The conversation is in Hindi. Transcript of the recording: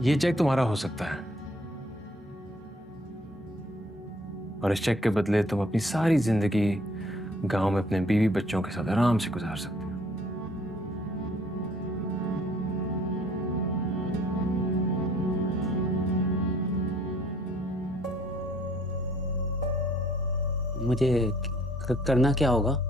ये चेक तुम्हारा हो सकता है और इस चेक के बदले तुम अपनी सारी जिंदगी गांव में अपने बीवी बच्चों के साथ आराम से गुजार सकते हो। मुझे करना क्या होगा?